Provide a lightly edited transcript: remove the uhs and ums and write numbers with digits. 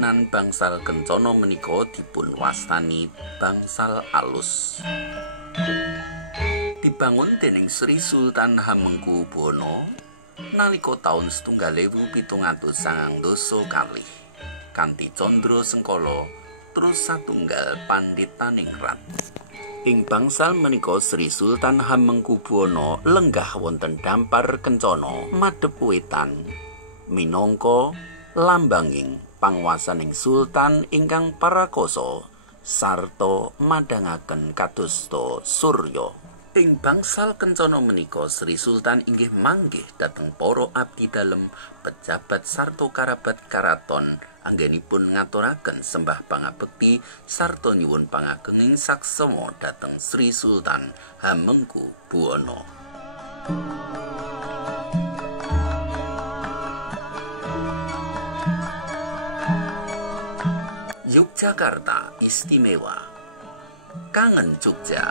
bangunan bangsal Kencana menika dipun wastani bangsal alus. Dibangun dening Sri Sultan Hamengkubuwana nalika taun 1790 kanthi candra sengkala terus satunggal pandhitaning rat. Ing bangsal menika Sri Sultan Hamengkubuwana lenggah wonten Dampar Kencana madhep wetan minangka lambanging panguwasaning sultan ingkang parakosa sarta madhangaken kadosta Surya. Ing bangsal Kencana menika Sri Sultan inggih manggih dhateng para abdi dalem, pejabat sarta karabat karaton anggenipun ngaturaken sembah pangabekti sarta nyuwun pangagenging saksama dhateng Sri Sultan Hamengkubuwana. Yogyakarta istimewa. Kangen Jogja.